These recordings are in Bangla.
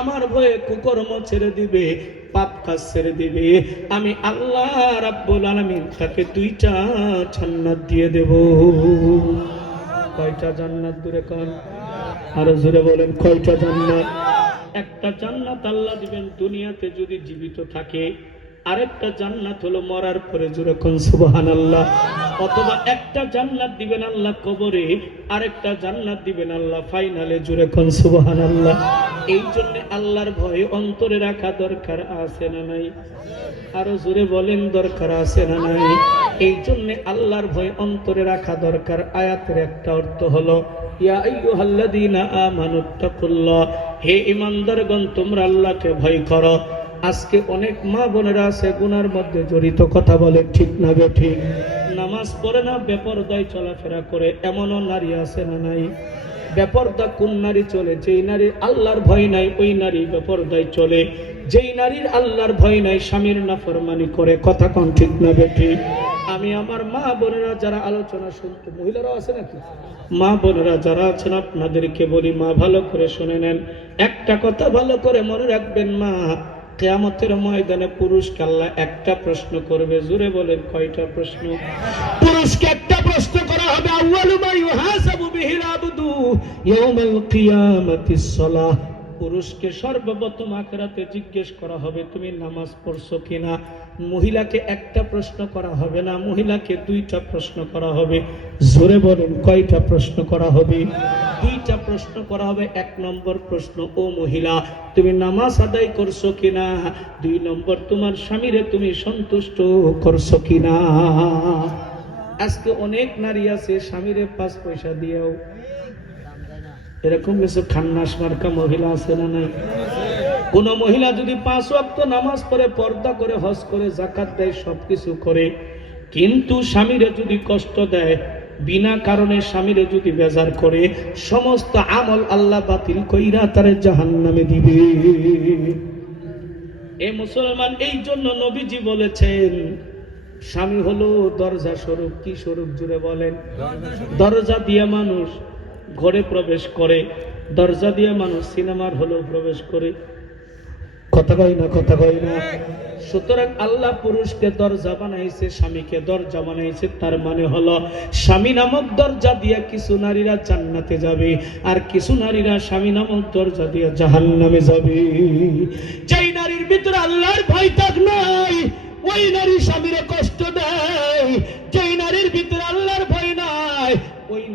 আমার ভয়ে কুকর্ম ছেড়ে দিবে, পাপ কাজ ছেড়ে দিবে। আমি আল্লাহ রাব্বুল আলামিন তাকে দুইটা জান্নাত দিয়ে দেব। কয়টা জান্নাত দূরে কর আর জোরে বলেন, কয়টা জান্নাত? একটা জান্নাত আল্লাহ দিবেন দুনিয়াতে যদি জীবিত থাকে আরেকটা জান্নাত হলো মরার পরে জোরে কোন সুবহানাল্লাহ। অথবা একটা জান্নাত দিবেন আল্লাহ কবরে, আরেকটা জান্নাত দিবেন আল্লাহ ফাইনালে জুড়ে কোন সুবহানাল্লাহ। এই জন্য আল্লাহর ভয় অন্তরে রাখা দরকার আছে না নাই? আরও জোরে বলেন, দরকার আছে না নাই? এই জন্য আল্লাহর ভয় অন্তরে রাখা দরকার। আয়াতের একটা অর্থ হলো, ইয়া আইয়ুহাল্লাযীনা আমানুত্তাকুল্লাহ হে ঈমানদারগণ, তোমরা আল্লাহকে ভয় করো। আজকে অনেক মা বোনেরা আছে, গুনার মধ্যে জড়িত, কথা বলে, ঠিক না বে ঠিক? নামাজ পড়ে না, বেপরদায় চলাফেরা করে, এমনও নারী আছে না নাই? বেপরদা কোন নারী চলে? যেই নারীর আল্লাহর ভয় নাই, ওই নারী বেপরদায় চলে। যেই নারীর আল্লাহর ভয় নাই, স্বামীর নাফরমানি করে, কথা কন, ঠিক না বে ঠিক? আমি আমার মা বোনেরা যারা আলোচনা শুনতে, মহিলারাও আছে নাকি? মা বোনেরা যারা আছেন, আপনাদেরকে বলি, মা ভালো করে শুনে নেন। একটা কথা ভালো করে মনে রাখবেন, মা। কেয়ামতের ময়দানে পুরুষকে আল্লাহ একটা প্রশ্ন করবে জুড়ে বলেন, কয়টা প্রশ্ন? পুরুষকে একটা প্রশ্ন করা হবে, আউয়ালু মা ইউহাসাবু বিহিল আবদু, ইয়াউমাল কিয়ামাতিস সালাহ। পুরুষকে সর্বপ্রথম আখেরাতে জিজ্ঞেস করা হবে, তুমি নামাজ পড়ছো কিনা? মহিলাকে একটা প্রশ্ন করা হবে না, মহিলাকে দুইটা প্রশ্ন করা হবে। জোরে বলেন, কয়টা প্রশ্ন করা হবে? দুইটা প্রশ্ন করা হবে। এক নম্বর প্রশ্ন, ও মহিলা, তুমি নামাজ আদায় করছ কিনা? দুই নম্বর, তোমার স্বামীরে তুমি সন্তুষ্ট করছ কিনা? আজকে অনেক নারী আছে, স্বামীরে পাঁচ পয়সা দিয়েও। এরকম কিছু খান্নাস মার্কা মহিলা আছে না নাই? কোন মহিলা যদি পাঁচ ওয়াক্ত নামাজ পড়ে, পর্দা করে, হজ করে জাকাত দেয়, সবকিছু করে, কিন্তু স্বামীরে যদি কষ্ট দেয়, বিনা কারণে স্বামীরে যদি বেজার করে, সমস্ত আমল আল্লাহ বাতিল কইরা তারে জাহান নামে দিবে। এ মুসলমান, এই জন্য নবীজি বলেছেন, স্বামী হলো দরজা স্বরূপ, কি স্বরূপ জুড়ে বলেন? দরজা দিয়ে মানুষ। ঘরে প্রবেশ করে, দরজা দিয়ে মানুষ সিনেমার হলেও প্রবেশ করে। কথা কই না, কথা কই না। সুতরাং আল্লাহ পুরুষকে দরজা বানাইছে, স্বামীকে দরজা বানাইছে, তার মানে হলো স্বামী নামক দরজা দিয়ে কিছু নারীরা জান্নাতে যাবে, আর কিছু নারীরা স্বামী নামক দরজা দিয়ে জাহান্নামে যাবে। যেই নারীর ভিতরে আল্লাহর ভয় থাক নাই, ওই নারী স্বামীরে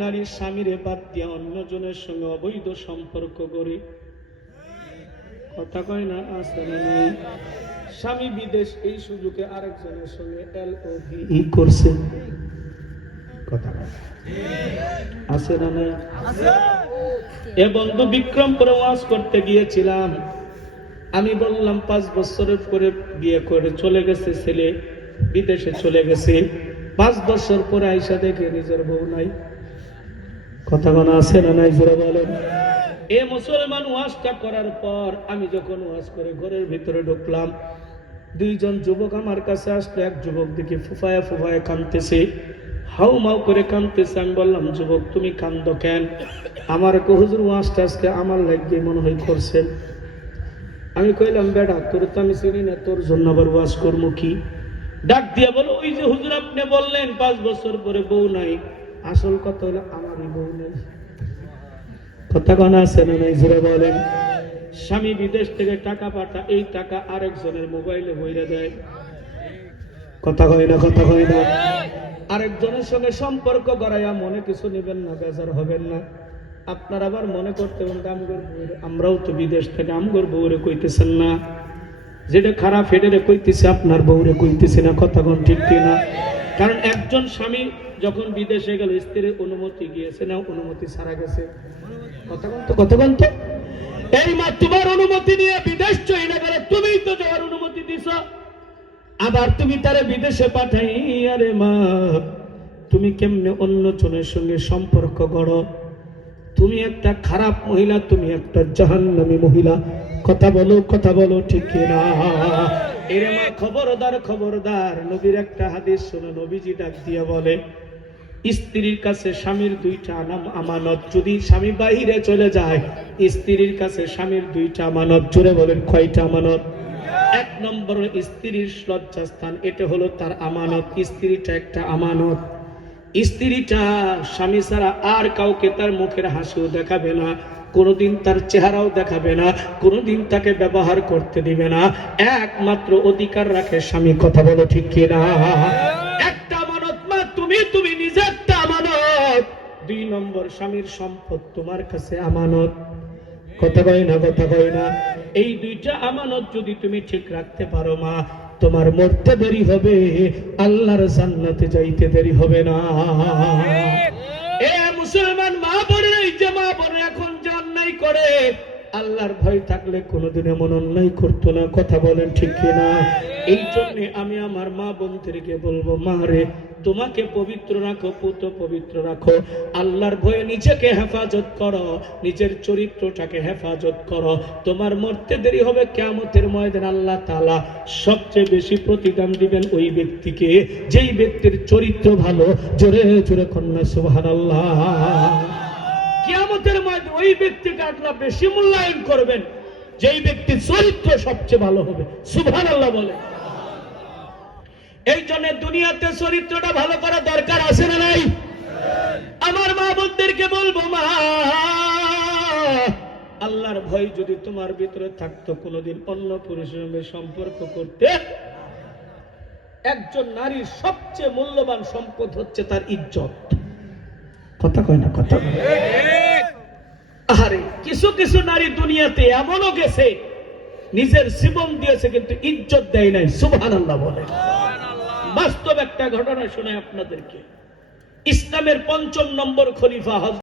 নারীর স্বামীরে বাদ দিয়ে অন্যজনের সঙ্গে অবৈধ সম্পর্ক করে। কথা কয় না আছে স্বামী বিদেশ এই সুযোগে আরেকজনের সঙ্গে এল ও ভি। করছে। কথা না। আছে না নাই? এ বন্ধু বিক্রমপুরে ওয়াজ করতে গিয়েছিলাম। আমি বললাম পাঁচ বছরের পরে বিয়ে করে চলে গেছে ছেলে বিদেশে চলে গেছে। পাঁচ বছর পরে আইসা দেখে নিজের বউ নাই। কথা আছে না নাই, জোরে বলেন। এ মুসলমান ওয়াজটা করার পর আমি যখন ওয়াজ করে ঘরের ভিতরে ঢুকলাম, দুইজন যুবক আমার কাছে আসলো, এক যুবক দেখে ফুফায়া ফুফায়া কাঁদতেছে হাউ মাউ করে কাঁদতেছে। আমি বললাম, যুবক, তুমি কান্দ কেন? আমার হুজুর ওয়াজটা আজকে আমার লাগিয়ে মনে হয় করছেন আমি কইলাম, বেটা, তোর তো আমি চিনি না, তোর জন্য আবার ওয়াজ করব কি? ডাক দিয়ে বলো, ওই যে হুজুর আপনি বললেন, পাঁচ বছর পরে বউ নাই। আসল কথা হলো আমারই বউ নেই। কথা কানা আছে না নাই, জোরে বলেন। স্বামী বিদেশ থেকে টাকা পাঠা, এই টাকা আরেকজনের মোবাইলে বইরে দেয়। কথা কয় না, কথা কয় না। আরেকজনের সঙ্গে সম্পর্ক গড়াইয়া মনে কিছু নেবেন না, বেজার হবেন না। আপনার আবার মনে করতে আমগর আমরাও তো বিদেশ থেকে আমগর বউরে কইতেছেন না। যেটা খারাপ হেডে কইতেছে, আপনার বউরে কইতেছে না, কথা কোন ঠিক কিনা? কারণ একজন স্বামী যখন বিদেশে গেল, স্ত্রীর অনুমতি গিয়েছে না, অনুমতি সারা গেছে? কোন তো কোন তো এই মা, তোমার অনুমতি নিয়ে বিদেশ চলে গেলে তুমি তো যাওয়ার অনুমতি দিছ। আবার তুমি তারে বিদেশে পাঠাই আরে মা, তুমি কেমনে অন্য জনের সঙ্গে সম্পর্ক গড়ো? তুমি একটা খারাপ মহিলা, তুমি একটা জাহান্নামী মহিলা। কথা বলো কথা বলো, ঠিক না এরে মা খবরদার খবরদার, নবীর একটা হাদিস শোনো নবীজি ডাক দিয়া বলে, স্ত্রীর কাছে স্বামীর দুইটা আনাম- আমানত, যদি স্বামী বাহিরে চলে যায়, স্ত্রীর কাছে স্বামীর দুইটা আমানত, জোরে বলেন, কয়টা আমানত? এক নম্বর স্ত্রীর লজ্জাস্থান, এটা হলো তার আমানত, স্ত্রীটা একটা আমানত। স্ত্রীটা স্বামী ছাড়া আর কাউকে তার মুখের হাসিও দেখাবে না, কোনোদিন তার চেহারাও দেখাবে না, কোনোদিন তাকে ব্যবহার করতে দিবে না। একমাত্র অধিকার রাখে স্বামী, কথা বলো ঠিক কিনা? একটা আমানত মা, তুমি তুমি নিজে একটা আমানত দুই নম্বর, স্বামীর সম্পদ তোমার কাছে আমানত। কথা কয় না, কথা কয় না। এই দুইটা আমানত যদি তুমি ঠিক রাখতে পারো মা তোমার মরতে দেরি হবে আল্লাহর জান্নাতে যাইতে দেরি হবে না। এ মুসলমান মা বলে এই যে মা বলে এখন জান নাই করে আল্লাহর ভয় থাকলে কোনোদিন এমন অন্যায় করতো না, কথা বলেন ঠিক কিনা? এই জন্য আমি আমার মা বোনদেরকে বলব, মা রে, তোমাকে পবিত্র রাখো, পুত পবিত্র রাখো। আল্লাহর ভয়ে নিজেকে হেফাজত করো, নিজের চরিত্রটাকে হেফাজত করো। তোমার মরতে দেরি হবে কেমতের ময়দান আল্লাহ তালা সবচেয়ে বেশি প্রতিদান দিবেন ওই ব্যক্তিকে। যেই ব্যক্তির চরিত্র ভালো, জোরে জোরে কন্যা সুহান আল্লাহ কিয়ামতের মধ্যে ওই ব্যক্তিকে আল্লাহ বেশি মূল্যায়ন করবেন, যেই ব্যক্তির চরিত্র সবচেয়ে ভালো হবে। সুভান আল্লাহ বলে। এই জন্য দুনিয়াতে চরিত্রটা ভালো করা দরকার আছে না নাই? আমার মা বোনদেরকে বলব, মা, আল্লাহর ভয় যদি তোমার ভিতরে থাকতো, কোনোদিন অন্য পুরুষের সঙ্গে সম্পর্ক করতে, একজন নারীর সবচেয়ে মূল্যবান সম্পদ হচ্ছে তার ইজ্জত। কথা কয় না, কথা কয়। আরে কিছু কিছু নারী দুনিয়াতে এমনও গেছে, নিজের জীবন দিয়েছে কিন্তু ইজ্জত দেয় নাই সুবহান আল্লাহ বলে। বাস্তব একটা ঘটনা শুনে আপনাদেরকে। ইসলামের পঞ্চম নম্বর খলিফা